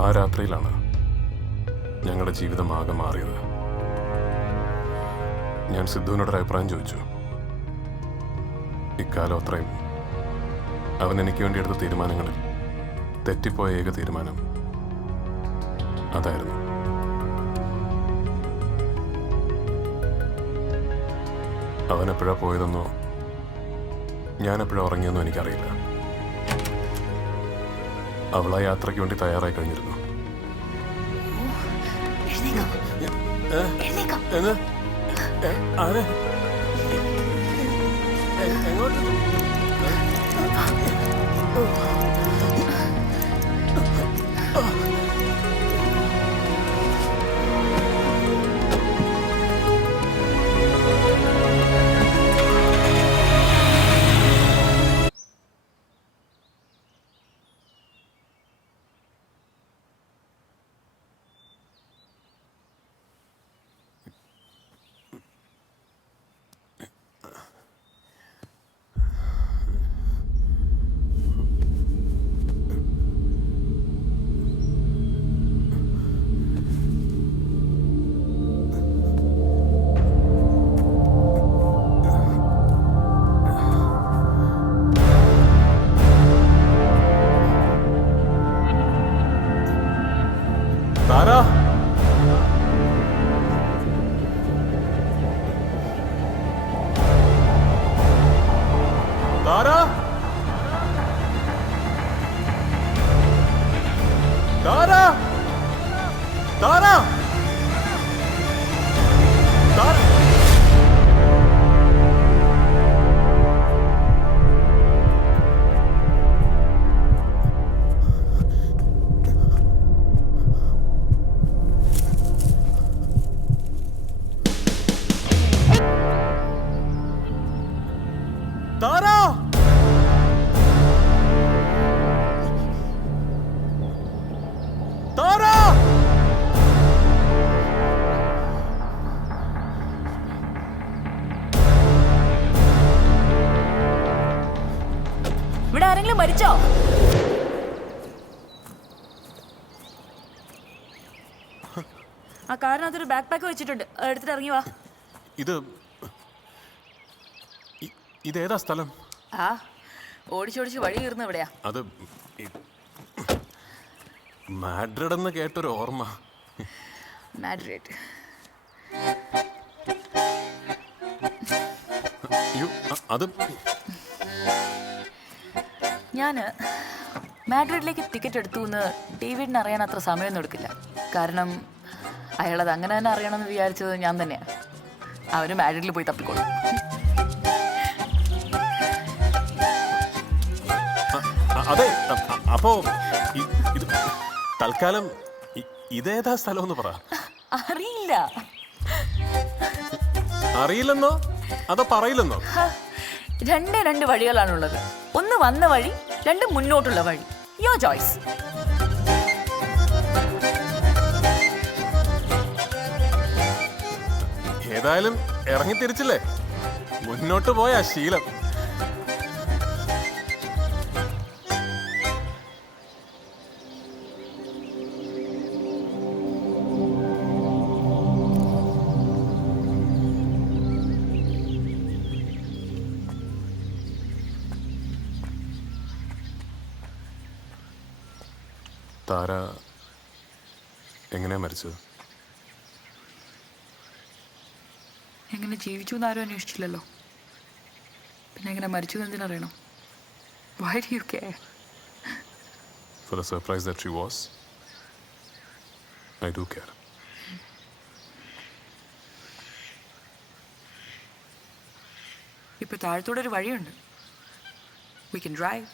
ആ രാത്രിയിലാണ് ഞങ്ങളുടെ ജീവിതം ആകെ മാറിയത്. ഞാൻ സിദ്ധുവിനോടൊരു അഭിപ്രായം ചോദിച്ചു. ഇക്കാലം അത്രയും അവൻ എനിക്ക് വേണ്ടി എടുത്ത തീരുമാനങ്ങളിൽ തെറ്റിപ്പോയ ഏക തീരുമാനം അതായിരുന്നു. അവൻ എപ്പോഴാ പോയതെന്നോ ഞാൻ എപ്പോഴാ ഉറങ്ങിയെന്നോ എനിക്കറിയില്ല. അവൾ ആ യാത്രയ്ക്ക് വേണ്ടി തയ്യാറായി കഴിഞ്ഞിരുന്നു. താര, താര, താര, താര, താര. താര, താര, ഇവിടെ ആരെങ്കിലും മരിച്ചോ? ആ കാറിനകത്തൊരു ബാക്ക് പാക്ക് വെച്ചിട്ടുണ്ട്, എടുത്തിട്ട് ഇറങ്ങി വാ. ഇതേതാ സ്ഥലം? ആ ഓടിച്ചോടിച്ച് വഴി കീറുന്ന എവിടെയാ? അത് മാഡ്രിഡ് എന്ന് കേട്ടൊരു ഓർമ്മ. മാഡ്രിഡ്. അത് ഞാന് മാഡ്രിഡിലേക്ക് ടിക്കറ്റ് എടുത്തു എന്ന് ഡേവിഡിന് അറിയാൻ അത്ര സമയമൊന്നും എടുക്കില്ല. കാരണം അയാളത് അങ്ങനെ തന്നെ അറിയണമെന്ന് വിചാരിച്ചത് ഞാൻ തന്നെയാണ്. അവന് മാഡ്രിഡിൽ പോയി തപ്പിക്കോളും. അതെ, അപ്പോ ഇത് തൽക്കാലം ഇതേതാ സ്ഥലം എന്ന് പറ. അറിയില്ല. അറിയില്ലെന്നോ അതോ പറയില്ലെന്നോ? രണ്ട് വഴികളാണുള്ളത്. ഒന്ന് വന്ന വഴി, രണ്ട് മുന്നോട്ടുള്ള വഴി. Your choice. ഏതായാലും ഇറങ്ങി തിരിച്ചില്ലേ, മുന്നോട്ട് പോയ ശീലം. താര എങ്ങനെയാ മരിച്ചത്? എങ്ങനെ ജീവിച്ചു എന്ന് ആരും അന്വേഷിച്ചില്ലല്ലോ. പിന്നെ എങ്ങനെ മരിച്ചു എന്ന് എന്തിനറിയണം? Why do you care? For the surprise that she was, I do care. ഇപ്പൊ താഴത്തോടെ ഒരു വഴിയുണ്ട്. We can drive.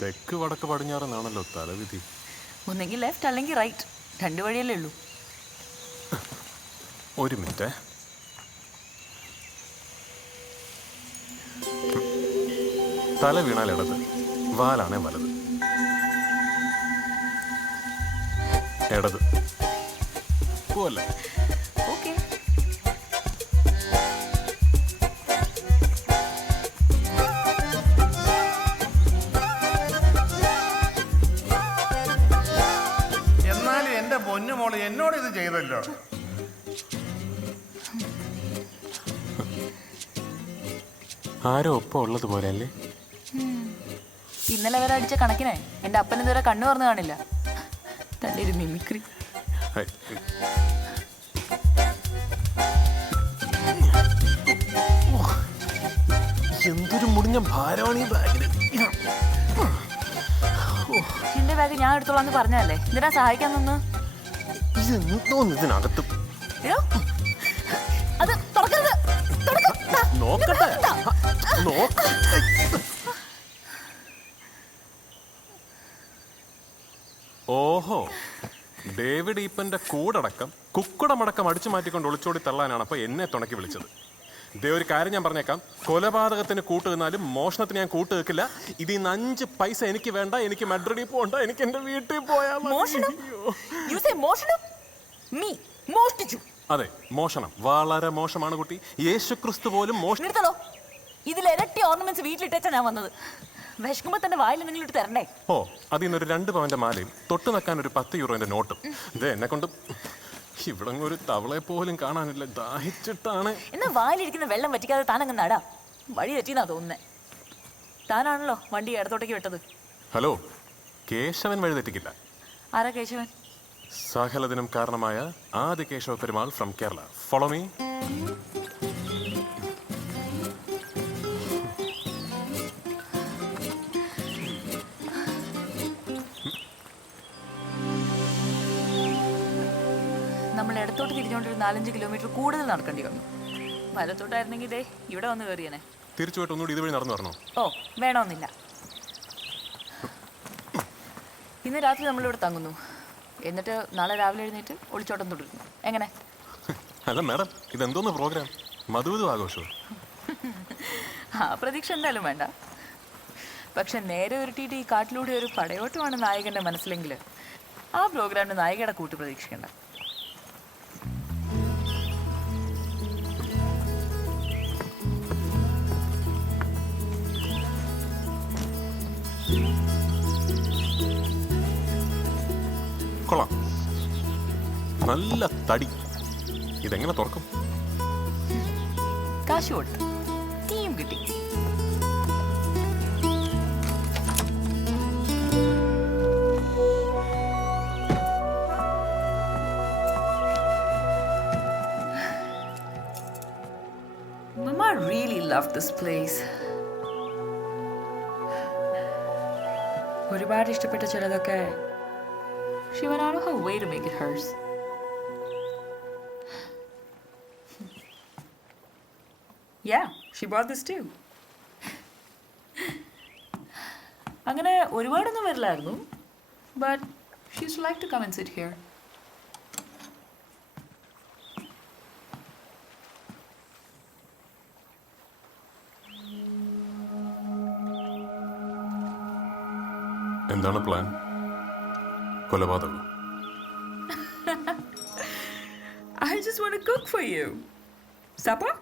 തെക്ക് വടക്ക് പടിഞ്ഞാറെന്നാണല്ലോ തലവിധി. ഒന്നെങ്കിൽ ലെഫ്റ്റ് അല്ലെങ്കിൽ റൈറ്റ്, രണ്ട് വഴിയല്ലേ ഉള്ളൂ. ഒരു മിനിറ്റ്. തല വീണാൽ ഇടത്, വാലാണേ വലത്. ഇടത് പോവല്ലേ? ഓക്കെ. എന്നാലും എന്റെ പൊന്നുമോള് എന്നോട് ഇത് ചെയ്തല്ലോ. ആരോ ഒപ്പം ഉള്ളത് പോലെ അല്ലേ? ഇന്നലെ വരെ അടിച്ച കണക്കിനെ എൻ്റെ അപ്പൻ ഇതുവരെ കണ്ണു തുറന്നു കാണില്ല. തൻ്റെ ഒരു മിമിക്രി. എന്തൊരു മുടിഞ്ഞ ഭാരമാണ് ഈ ബാഗിന്. എൻ്റെ ബാഗ് ഞാൻ എടുത്തോളാന്ന് പറഞ്ഞതല്ലേ, എന്തിനാ സഹായിക്കാൻ നിന്ന്? ഇതിനകത്ത് അയ്യോ, അത് തുറക്കരുത്. നോക്കട്ടെ. ഓഹോ, ഡേവിഡ് ഈപ്പന്റെ കൂടടക്കം കുക്കുടമടക്കം അടിച്ചു മാറ്റിക്കൊണ്ട് ഒളിച്ചോടി തള്ളാനാണ് അപ്പൊ എന്നെ തുണക്കി വിളിച്ചത്. ഇതേ ഒരു കാര്യം ഞാൻ പറഞ്ഞേക്കാം, കൊലപാതകത്തിന് കൂട്ട് നിന്നാലും മോഷണത്തിന് ഞാൻ കൂട്ട് വെക്കില്ല. ഇതിൽ നിന്ന് 5 പൈസ എനിക്ക് വേണ്ട. എനിക്ക് മഡ്രിഡിൽ പോകണ്ട, എനിക്ക് എന്റെ വീട്ടിൽ പോയാൽ അതെ, മോഷണം വളരെ മോശമാണ് കുട്ടി. യേശുക്രിസ്തു പോലും നിർത്തണോ? ഇതിൽ ഇരട്ടി ഓർണമെന്റ്സ് വീട്ടിലിട്ടാ ഞാൻ വന്നത്. വിശക്കുമ്പോ തന്നെ വായിൽ എന്തെങ്കിലും ഇട്ട് തരണ്ടേ? ഓ, അതിൽ നിന്നൊരു 2 പവന്റെ മാലയും തൊട്ട് നിൽക്കാൻ ഒരു 10 യൂറോന്റെ നോട്ടും. ഇത് എന്നെ കൊണ്ട് ഇവിടെ ഒരു തവളയെ പോലും കാണാനില്ല, ദാഹിച്ചിട്ടാണ്. എന്നാ വായിലിരിക്കുന്ന വെള്ളം വറ്റിക്കാതെ താനങ്ങ് നടാ. വഴി തെറ്റിന്നാ തോന്നുന്നേ. താനാണല്ലോ വണ്ടി ഇടത്തോട്ടേക്ക് വിട്ടത്. ഹലോ, കേശവൻ വഴി തെറ്റിക്കില്ല. ആരാ കേശവൻ? സകലതിനും കാരണമായ Adi Keshava Perumal from Kerala. Follow me. നമ്മൾ ഇടത്തോട്ട് തിരിഞ്ഞുകൊണ്ടൊരു 4-5 കിലോമീറ്റർ കൂടുതൽ നടക്കേണ്ടി വന്നു. വലത്തോട്ടായിരുന്നെങ്കിൽ ഇതേ ഇവിടെ വന്ന് കയറിയനെ. തിരിച്ചു പോയിട്ട് ഒന്നുകൂടി ഇതുവഴി നടന്നു വരണോ? ഓ, വേണമെന്നില്ല. ഇന്ന് രാത്രി നമ്മളിവിടെ തങ്ങുന്നു. എന്നിട്ട് നാളെ രാവിലെ എഴുന്നേറ്റ് ഒളിച്ചോട്ടം തുടരുന്നു. എങ്ങനെ? അല്ല മാഡം, ഇതെന്തോന്ന് പ്രോഗ്രാം? മധുവിധു ആഘോഷോ? ആ പ്രതീക്ഷ എന്തായാലും വേണ്ട. പക്ഷെ നേരെ ഉരുട്ടിയിട്ട് ഈ കാട്ടിലൂടെ ഒരു പടയോട്ടമാണ് നായകന്റെ മനസ്സിലെങ്കിൽ ആ പ്രോഗ്രാമിന് നായികയുടെ കൂട്ട് പ്രതീക്ഷിക്കേണ്ട. കൊള്ളാം, നല്ല തടി. ഇതെങ്ങനെ തുറക്കും? കാശ് കൊടുത്ത് തീയും കിട്ടി. Mama really loved this place. ഒരുപാട് ഇഷ്ടപ്പെട്ട ചിലതൊക്കെ she went out of her way to make it hers. Yeah, she bought this too. അങ്ങനെ ഒരുപാടൊന്നും വരില്ലായിരുന്നു, but she used to like to come and sit here. എന്താണ് പ്ലാൻ? കൊലപാതകം? I just want to cook for you. Supper?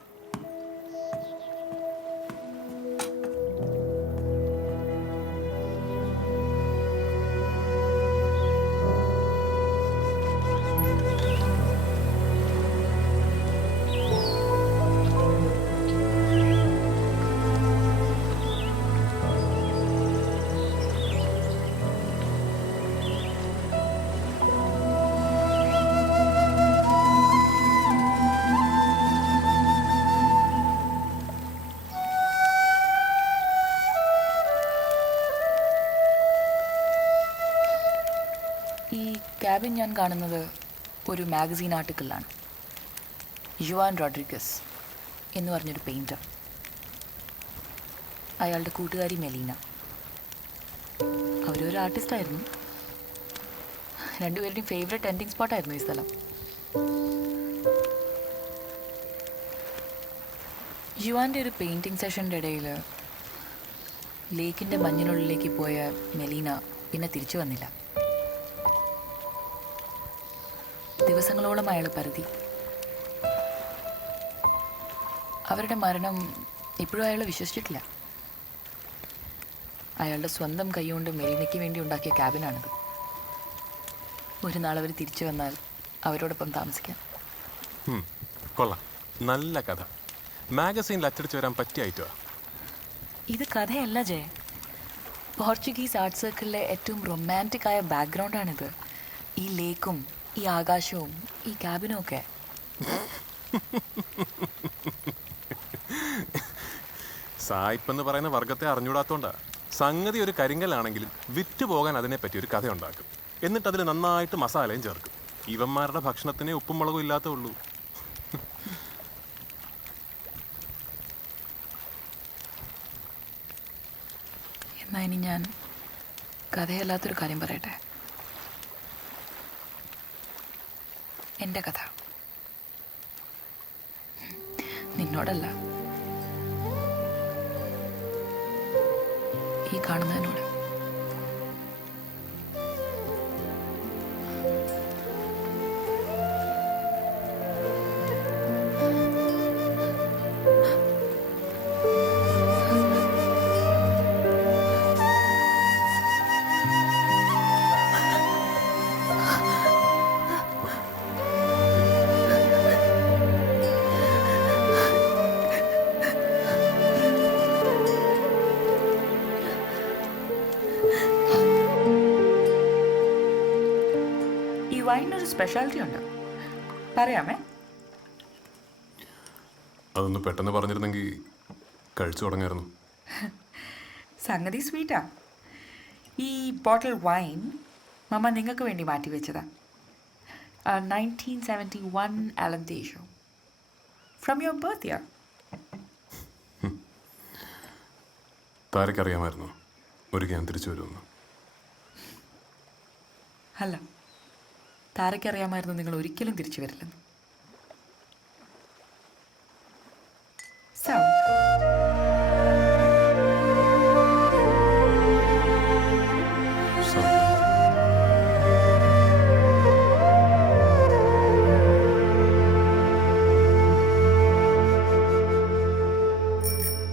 ഈ cabin ഞാൻ കാണുന്നത് ഒരു magazine ആർട്ടിക്കിളിലാണ്. Juan Rodriguez എന്ന് പറഞ്ഞൊരു പെയിൻറ്റർ, അയാളുടെ കൂട്ടുകാരി മെലീന. അവരൊരു ആർട്ടിസ്റ്റായിരുന്നു. രണ്ടുപേരുടെയും ഫേവറേറ്റ് എൻഡിങ് സ്പോട്ടായിരുന്നു ഈ സ്ഥലം. യുവാൻ്റെ ഒരു പെയിൻറ്റിങ് സെഷൻ്റെ ഇടയിൽ ലേക്കിൻ്റെ മഞ്ഞിനുള്ളിലേക്ക് പോയ മെലീന പിന്നെ തിരിച്ചു വന്നില്ല. ദിവസങ്ങളോളം അയാൾ പരതി. അവരുടെ മരണം ഇപ്പോഴും അയാൾ വിശ്വസിച്ചിട്ടില്ല. അയാളുടെ സ്വന്തം കൈകൊണ്ട് മെലീനയ്ക്ക് വേണ്ടി ഉണ്ടാക്കിയ ക്യാബിനാണിത്. ഒരു നാൾ അവർ തിരിച്ചു വന്നാൽ അവരോടൊപ്പം താമസിക്കാം. കൊള്ളാം, നല്ല കഥ. മാഗസീനിൽ അച്ചടിച്ച് വരാൻ പറ്റിയ ഐറ്റമാ. ഇത് കഥയല്ല ജയ. പോർച്ചുഗീസ് ആർട്ട് സർക്കിളിലെ ഏറ്റവും റൊമാൻറ്റിക് ആയ ബാക്ക്ഗ്രൗണ്ടാണിത്. ഈ ലേക്കും ഈ ആകാശവും ഈ ക്യാബിനും ഒക്കെ. സായിപ്പെന്ന് പറയുന്ന വർഗത്തെ അറിഞ്ഞൂടാത്തോണ്ടാ. സംഗതി ഒരു കരിങ്കലാണെങ്കിലും വിറ്റുപോകാൻ അതിനെപ്പറ്റി ഒരു കഥ ഉണ്ടാക്കും. എന്നിട്ട് അതിൽ നന്നായിട്ട് മസാലയും ചേർക്കും. ഇവന്മാരുടെ ഭക്ഷണത്തിനെ ഉപ്പും മുളകും ഇല്ലാത്തേ ഉള്ളൂ. എന്നാൽ ഇനി ഞാൻ കഥയല്ലാത്തൊരു കാര്യം പറയട്ടെ. എൻ്റെ കഥ നിന്നോടല്ല, ഈ കാണുന്നതിനോട്. ഈ വൈനൊരു സ്പെഷ്യാലിറ്റി ഉണ്ട്, പറയാമേ? അതൊന്ന് പെട്ടെന്ന് പറഞ്ഞിരുന്നെങ്കിൽ കഴിച്ചു തുടങ്ങായിരുന്നു. സംഗതി സ്വീറ്റാ. ഈ ബോട്ടിൽ വൈൻ മമ്മ നിങ്ങൾക്ക് വേണ്ടി മാറ്റി വെച്ചതാ. 1971 അലന്തേഷോ ഫ്രം യുവർ ബർത്ത് ഇയർ. താരക്കറിയാമായിരുന്നു ഒരിക്കൽ ഞാൻ തിരിച്ചു വരുമെന്ന്? അല്ല, താരയ്ക്കറിയാമായിരുന്നു നിങ്ങൾ ഒരിക്കലും തിരിച്ചു വരില്ലെന്ന്. So